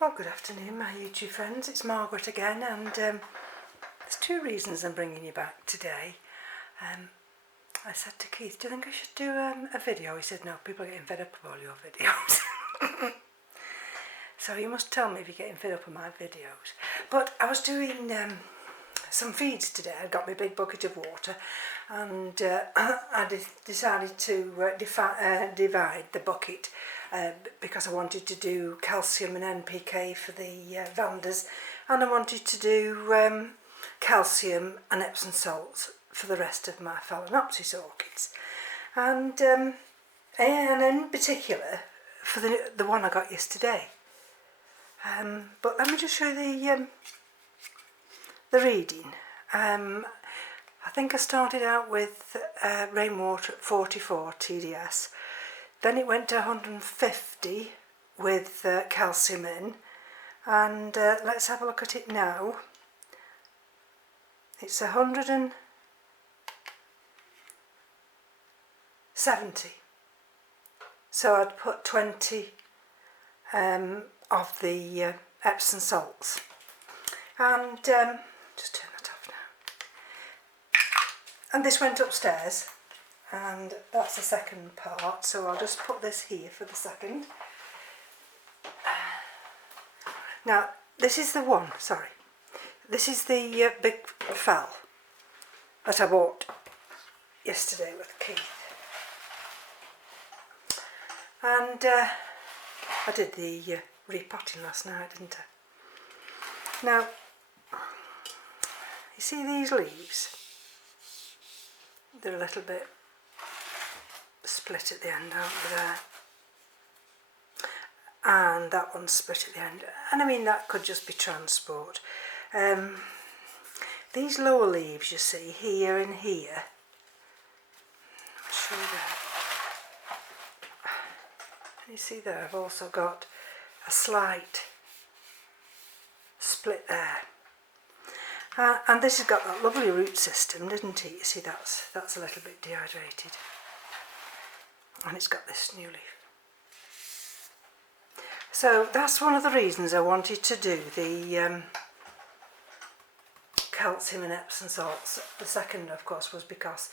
Well, good afternoon, my YouTube friends. It's Margaret again, and there's two reasons I'm bringing you back today. I said to Keith, do you think I should do a video? He said, no, people are getting fed up of all your videos. So you must tell me if you're getting fed up of my videos. But I was doing some feeds today. I got my big bucket of water, and I decided to divide the bucket because I wanted to do calcium and NPK for the Vandas, and I wanted to do calcium and Epsom salts for the rest of my Phalaenopsis orchids, and in particular for the one I got yesterday. But let me just show you the reading. I think I started out with rainwater at 44 TDS, then it went to 150 with calcium in, and let's have a look at it now. It's 170, so I'd put 20 of the Epsom salts, and just turn that off now. And this went upstairs, and that's the second part, so I'll just put this here for the second. Now this is the one, sorry, this is the big phal that I bought yesterday with Keith, and I did the repotting last night, didn't I? Now, you see these leaves? They're a little bit split at the end, aren't they, there? And that one's split at the end, and I mean that could just be transport. These lower leaves you see here and here, I'll show you there. You see there, I've also got a slight split there, and this has got that lovely root system, didn't it? You see that's a little bit dehydrated, and it's got this new leaf. So that's one of the reasons I wanted to do the calcium and Epsom salts. The second, of course, was because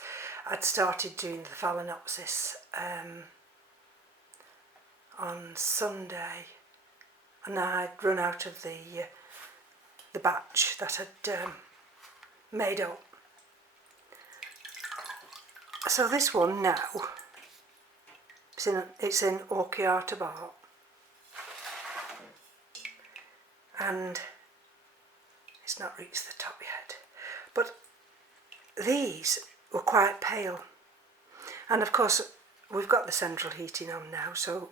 I'd started doing the Phalaenopsis on Sunday, and I'd run out of the batch that I'd made up. So this one now, it's in Orchids bark, and it's not reached the top yet, but these were quite pale, and of course we've got the central heating on now, so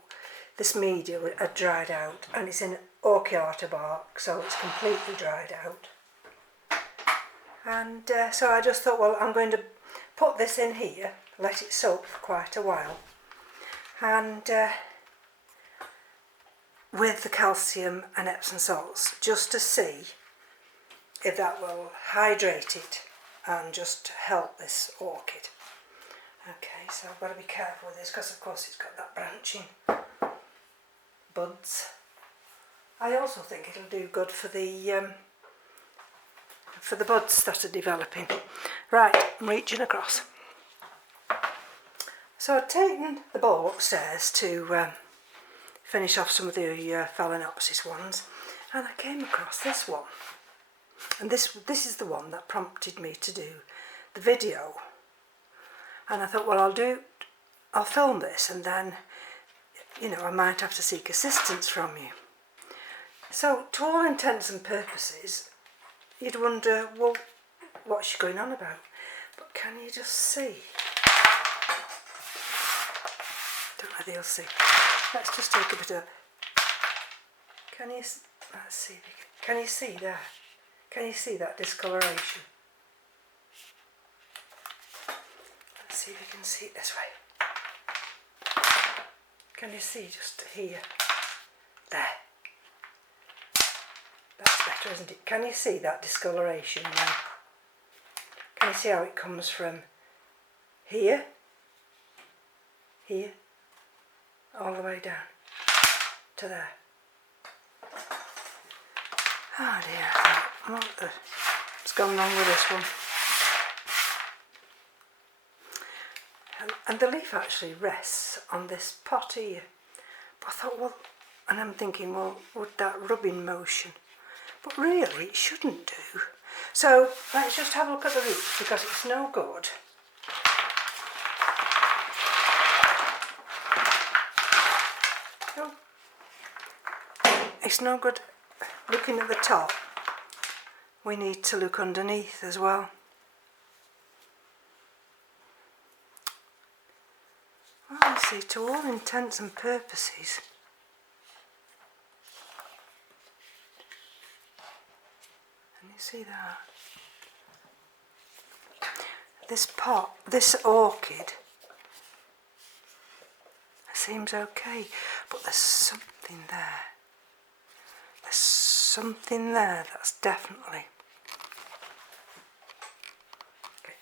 this media had dried out, and it's in Orchids bark, so it's completely dried out. And so I just thought, well, I'm going to put this in here, let it soak for quite a while, and with the calcium and Epsom salts, just to see if that will hydrate it and just help this orchid. Okay, so I've got to be careful with this because of course it's got that branching buds. I also think it'll do good for the buds that are developing. Right, I'm reaching across. So I've taken the bowl upstairs to finish off some of the Phalaenopsis ones, and I came across this one, and this is the one that prompted me to do the video. And I thought, well, I'll film this, and then, you know, I might have to seek assistance from you. So to all intents and purposes, you'd wonder, well, what's she going on about? But can you just see? Don't know if you'll see. Let's just take a bit of. Let's see. Can you see there? Can you see that discoloration? Let's see if you can see it this way. Can you see just here? There. That's better, isn't it? Can you see that discoloration now? Can you see how it comes from here, all the way down to there? Oh dear, what's gone wrong with this one? And the leaf actually rests on this pot here. But I thought, well, and I'm thinking, well, would that rubbing motion? But really, it shouldn't do. So let's just have a look at the roots, because it's no good. Oh. It's no good looking at the top. We need to look underneath as well. Well, you see, to all intents and purposes, can you see that? This pot, this orchid, seems okay, but there's something there. There's something there that's definitely...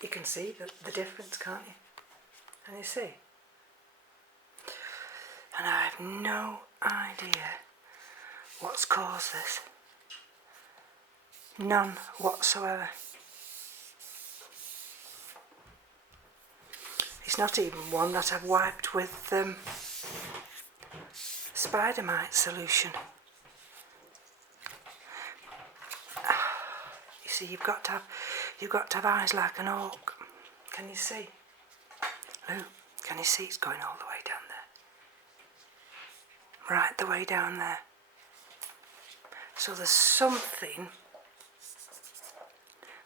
You can see the difference, can't you? Can you see? And I have no idea what's caused this. None whatsoever. It's not even one that I've wiped with spider mite solution. You see, you've got to have eyes like an hawk. Can you see? Look, can you see it's going all the way down there? Right the way down there. So there's something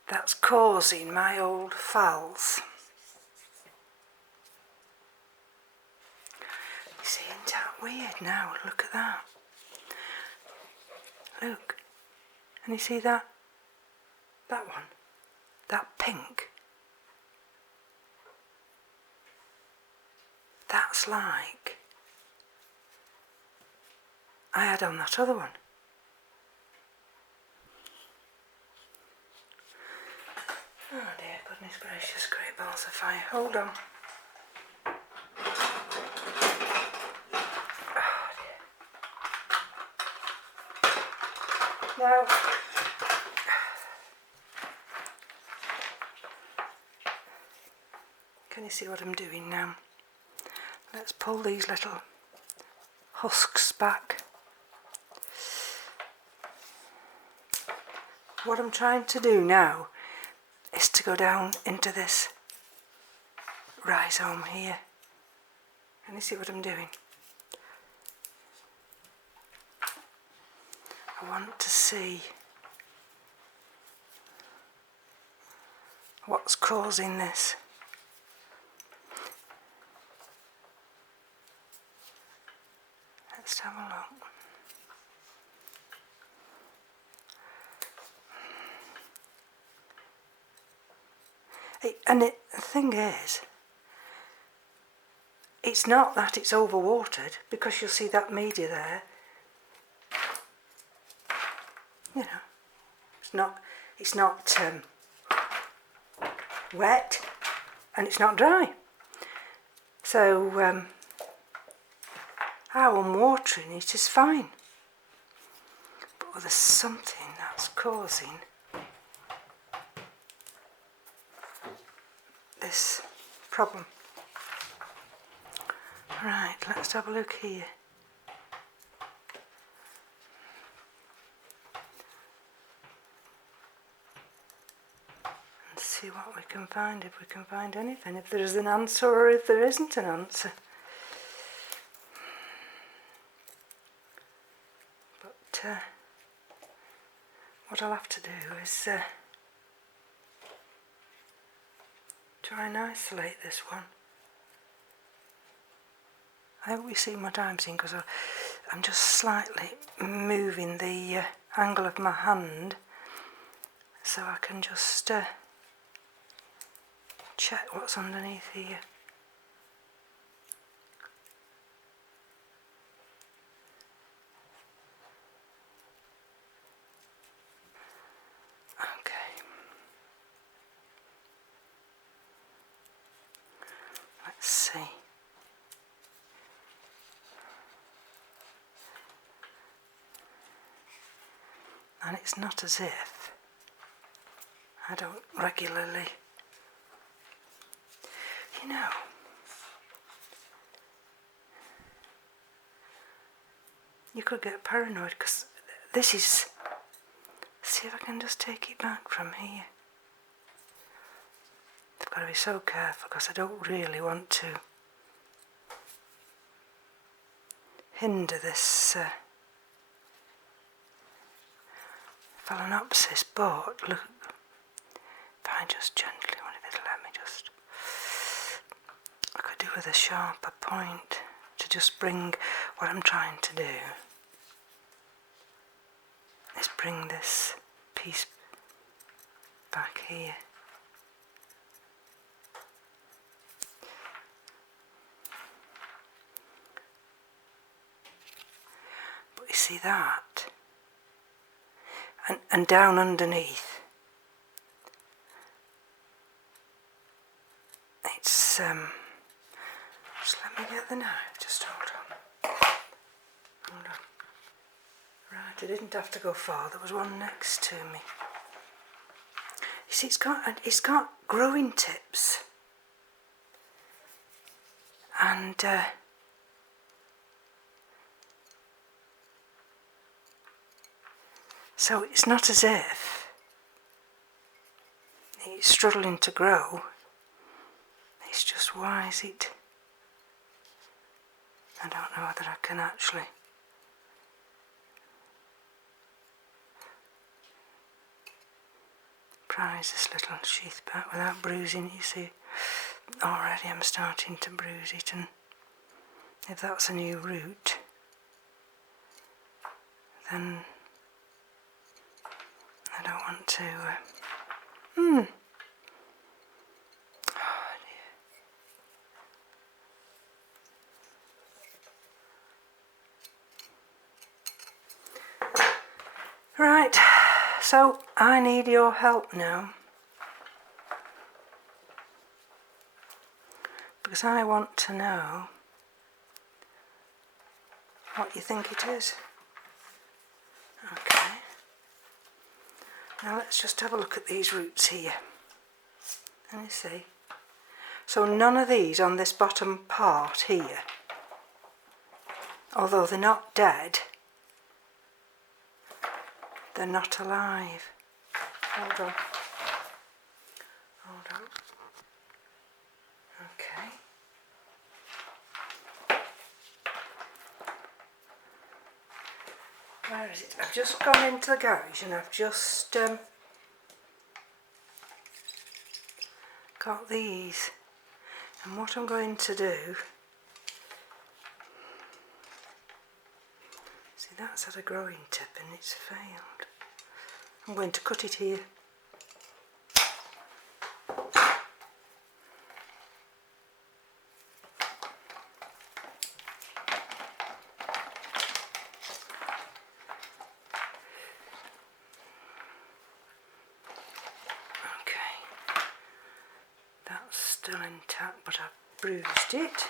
that's causing my old phals. You see, isn't that weird now? Look at that. Look. Can you see that? That one? That pink? That's like I had on that other one. Oh dear, goodness gracious, great balls of fire. Hold on. Oh dear. Now, can you see what I'm doing now? Let's pull these little husks back. What I'm trying to do now is to go down into this rhizome here. Can you see what I'm doing? I want to see what's causing this. Let's have a look. The thing is, it's not that it's overwatered, because you'll see that media there. You know, it's not wet, and it's not dry. So how I'm watering it is fine. But there's something that's causing this problem. Right, let's have a look here. And see what we can find, if we can find anything, if there is an answer or if there isn't an answer. But what I'll have to do is try and isolate this one. I hope you see what I'm seeing, because I'm just slightly moving the angle of my hand so I can just check what's underneath here. Okay. Let's see. and it's not as if I don't regularly, you know, you could get paranoid because this is, see if I can just take it back from here. I've got to be so careful because I don't really want to hinder this Phalaenopsis, but look, if I just gently, what if it'll let me just, I could do with a sharper point to just bring what I'm trying to do is bring this piece back here. But you see that? And down underneath, it's, just let me get the knife, just hold on. Hold on. Right, I didn't have to go far, there was one next to me. You see, it's got growing tips. And so it's not as if it's struggling to grow, it's just why is it, I don't know whether I can actually prise this little sheath back without bruising it. You see, already I'm starting to bruise it, and if that's a new root, then I don't want to. Oh dear. Right, so I need your help now, because I want to know what you think it is. Okay. Now let's just have a look at these roots here. Let me see. So none of these on this bottom part here, although they're not dead, they're not alive. Hold on. Hold on. Okay. Where is it? I've just gone into the garage and I've just got these, and what I'm going to do, see, that's had a growing tip and it's failed. I'm going to cut it here. Still intact, but I've bruised it.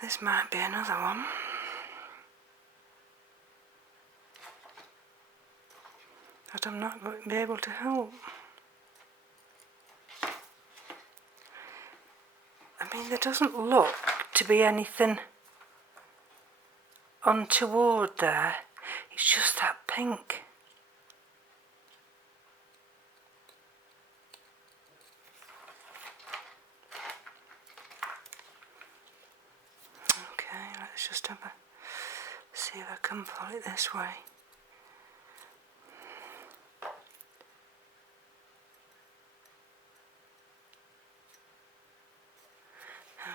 This might be another one. But I'm not going to be able to help. I mean, there doesn't look to be anything untoward there. It's just that pink. Okay, let's just have a see if I can pull it this way.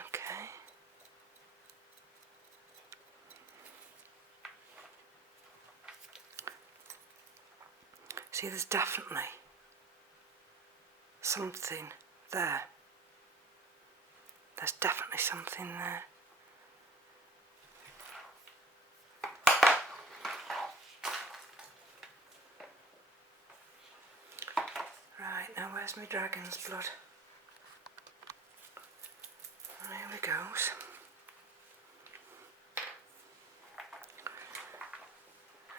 Okay. See, there's definitely something there. There's definitely something there. Right, now where's my dragon's blood? Here goes.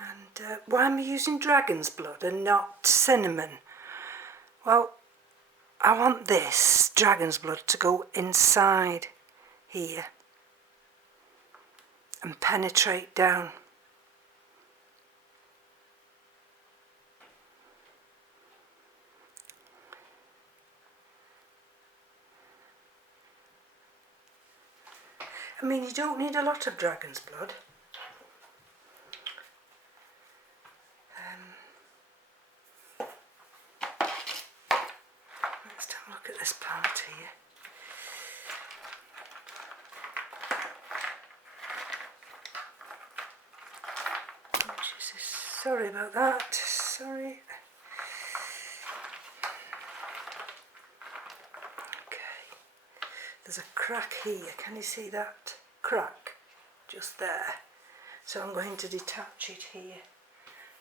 And why am I using dragon's blood and not cinnamon? Well, I want this dragon's blood to go inside here and penetrate down. I mean, you don't need a lot of dragon's blood. Let's have a look at this part here. Sorry about that, sorry. Okay, there's a crack here, can you see that crack? Just there. So I'm going to detach it here.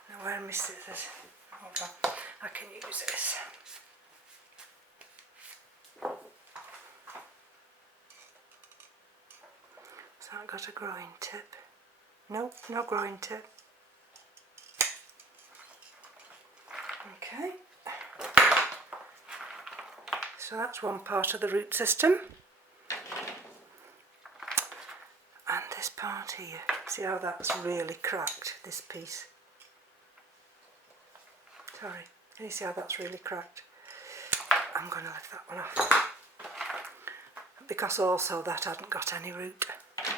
Now where are my scissors? Hold on, I can use this. Has that got a growing tip? Nope, no growing tip. Okay, so that's one part of the root system. And this part here, see how that's really cracked, this piece? Sorry, can you see how that's really cracked? I'm going to lift that one off. Because also that hadn't got any root. Okay.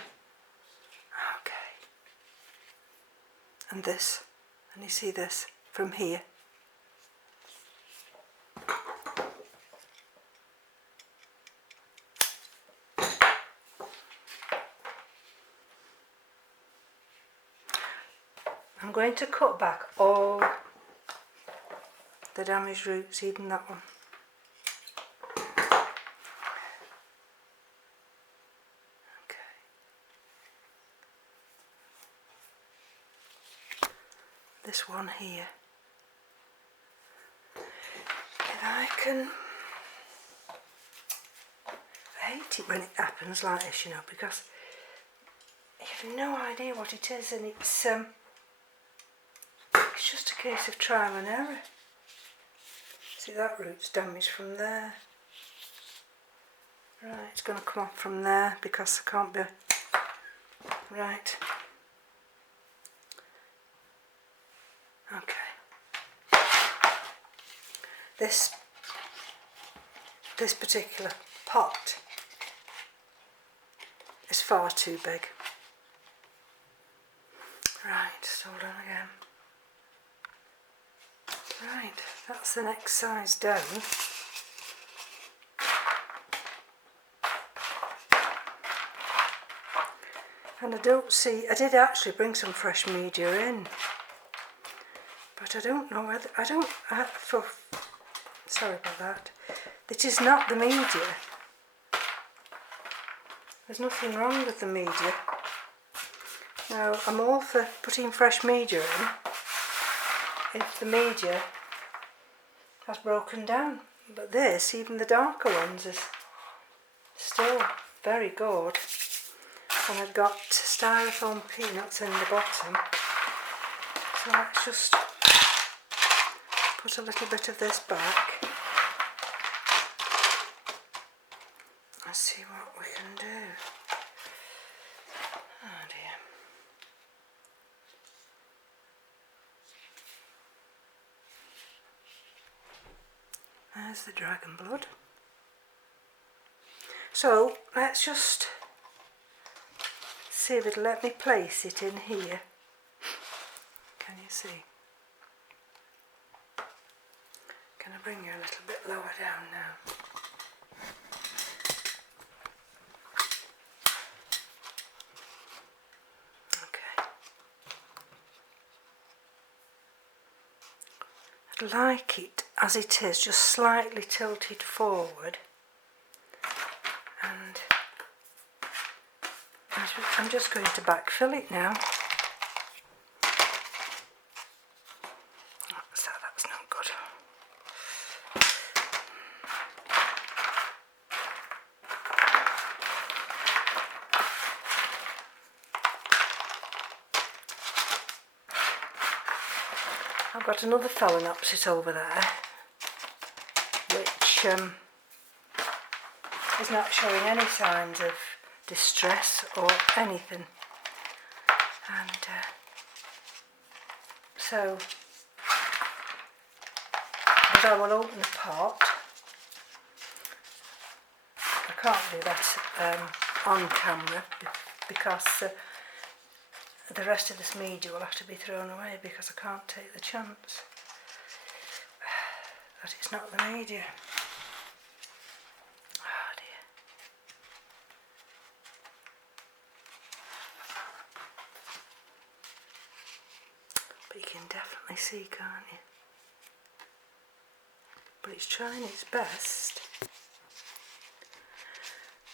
And this, and you see this from here. I'm going to cut back all the damaged roots, even that one. Okay. This one here. If I can... I hate it when it happens like this, you know, because you have no idea what it is, and it's just a case of trial and error. See, that root's damaged from there. Right, it's going to come off from there because I can't be... Right. Okay. This particular pot is far too big. Right, just hold on again. Right, that's the next size down. And I don't see, I did actually bring some fresh media in, but I don't know whether, sorry about that. It is not the media. There's nothing wrong with the media. Now, I'm all for putting fresh media in if the media has broken down, but this, even the darker ones, is still very good. And I've got styrofoam peanuts in the bottom, so let's just put a little bit of this back and see what we can do. Oh dear. There's the dragon blood. So let's just see if it'll let me place it in here. Can you see? Can I bring you a little bit lower down now? Okay. I'd like it as it is, just slightly tilted forward, and I'm just going to backfill it now. So that's not good. I've got another Phalaenopsis over there, which is not showing any signs of distress or anything. And but I will open the pot. I can't do that on camera because the rest of this media will have to be thrown away because I can't take the chance that it's not the media. Oh dear. But you can definitely see, can't you? But it's trying its best.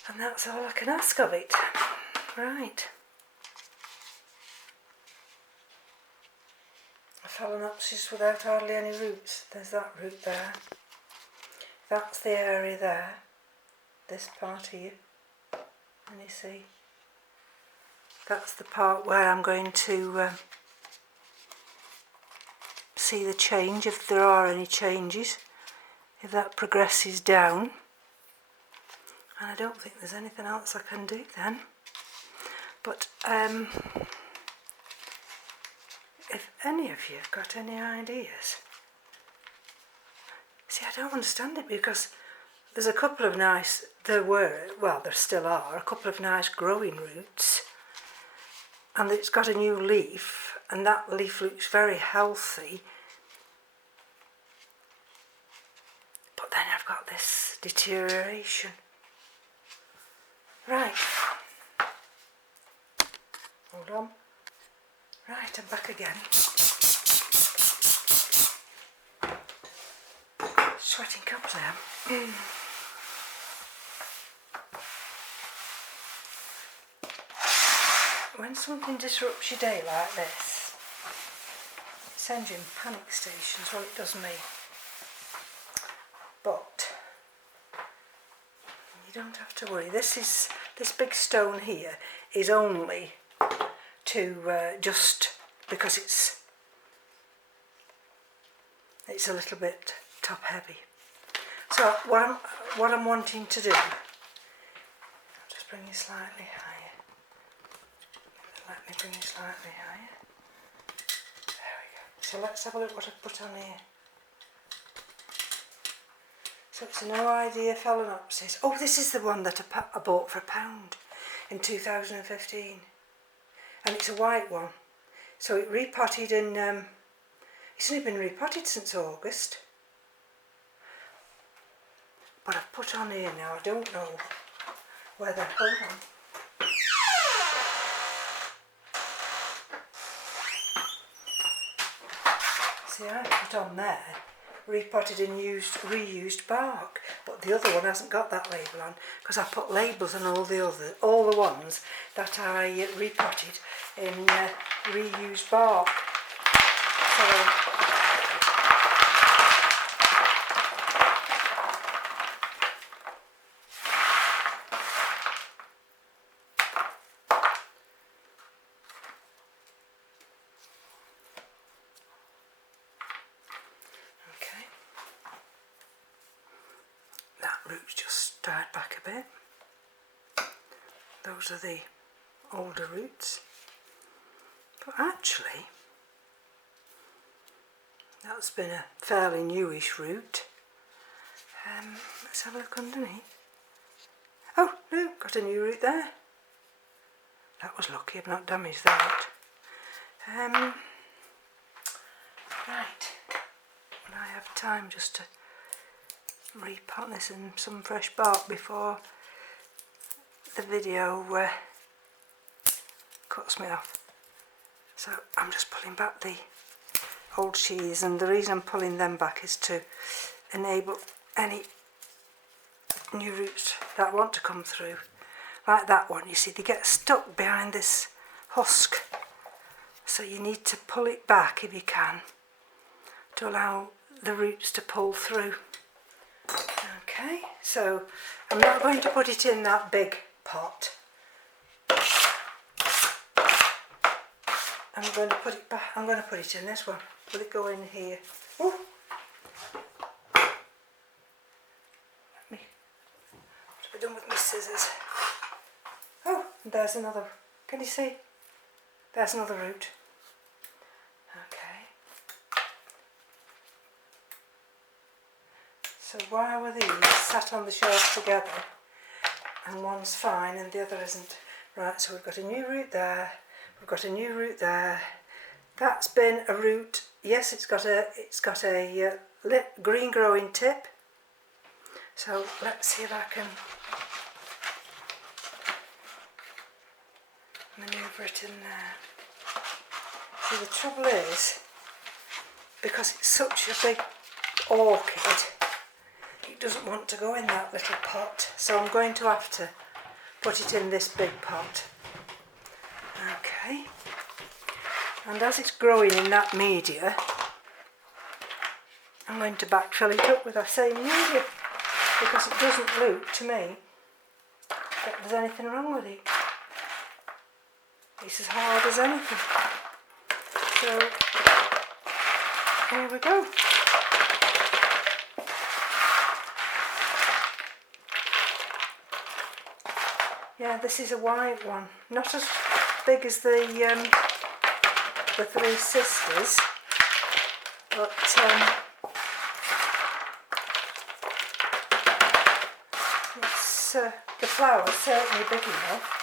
And that's all I can ask of it. Right. A Phalaenopsis without hardly any roots. There's that root there. That's the area there. This part here. And you see, that's the part where I'm going to see the change, if there are any changes, if that progresses down. And I don't think there's anything else I can do then. But if any of you have got any ideas. See, I don't understand it because there's a couple of nice, there still are, a couple of nice growing roots. And it's got a new leaf, and that leaf looks very healthy. But then I've got this deterioration. Right. Hold on. Right, I'm back again. Sweating cups there. When something disrupts your day like this, it sends you in panic stations. Well, it does me. But you don't have to worry. This big stone here is only to just because it's a little bit top heavy. So what I'm wanting to do, I'll just bring you slightly higher. Let me bring you slightly higher. There we go. So let's have a look what I've put on here. So it's a No Idea Phalaenopsis. Oh, this is the one that I bought for £1 in 2015. And it's a white one. So it repotted in, it's only been repotted since August. But I've put on here now, I don't know whether, hold on. See, I put on there, repotted in reused bark, but the other one hasn't got that label on because I put labels on all the ones that I repotted in reused bark. So roots just died back a bit. Those are the older roots. But actually, that's been a fairly newish root. Let's have a look underneath. Oh no, got a new root there. That was lucky, I've not damaged that. Right, will I have time just to repot this in some fresh bark before the video cuts me off. So I'm just pulling back the old sheaths, and the reason I'm pulling them back is to enable any new roots that want to come through. Like that one, you see, they get stuck behind this husk, so you need to pull it back if you can to allow the roots to pull through. Okay, so I'm not going to put it in that big pot. I'm going to put it back. I'm going to put it in this one. will it go in here? Oh, let me, what have I done with my scissors? Oh, and there's another, can you see? There's another root. Okay. So why were these sat on the shelf together and one's fine and the other isn't? Right, so we've got a new root there, we've got a new root there. That's been a root, yes, it's got a green growing tip. So let's see if I can manoeuvre it in there. See, the trouble is, because it's such a big orchid, it doesn't want to go in that little pot, so I'm going to have to put it in this big pot. Okay, and as it's growing in that media, I'm going to backfill it up with that same media, because it doesn't look to me that there's anything wrong with it. It's as hard as anything. So here we go. Yeah, this is a white one, not as big as the Three Sisters, but it's, the flower's certainly big enough.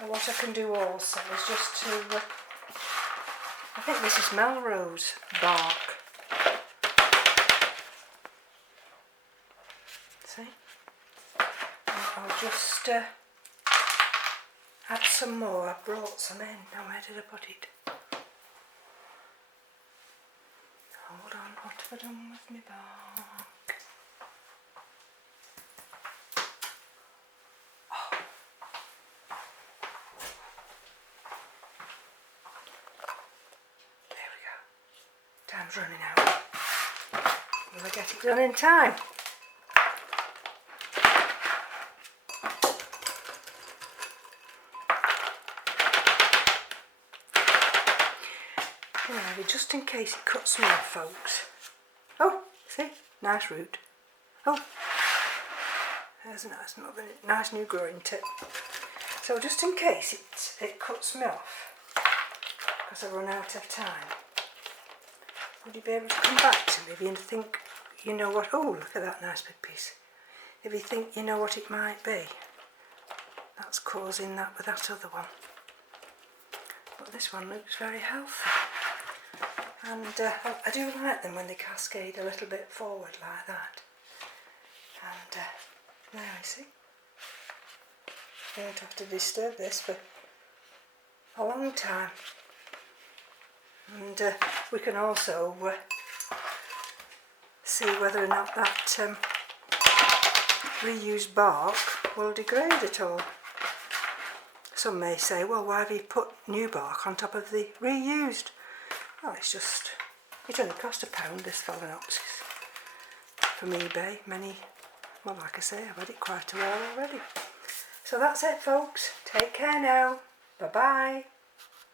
And what I can do also is just to I think this is Melrose bark. See? And I'll just add some more. I brought some in. Now where did I put it? Hold on, what have I done with my bark? Oh. There we go. Time's running out. Will I get it done in time? Anyway, just in case it cuts me off, folks. Oh, see? Nice root. Oh, there's a nice new growing tip. So just in case it cuts me off, because I run out of time, would you be able to come back to me if you think you know what... Oh, look at that nice big piece. If you think you know what it might be, that's causing that with that other one. But this one looks very healthy. And I do like them when they cascade a little bit forward like that. And there you see. I won't have to disturb this for a long time. And we can also see whether or not that reused bark will degrade at all. Some may say, well, why have you put new bark on top of the reused? Well, it's just, it only cost £1, this Phalaenopsis, from eBay. Well, like I say, I've had it quite a while already. So that's it, folks. Take care now. Bye-bye.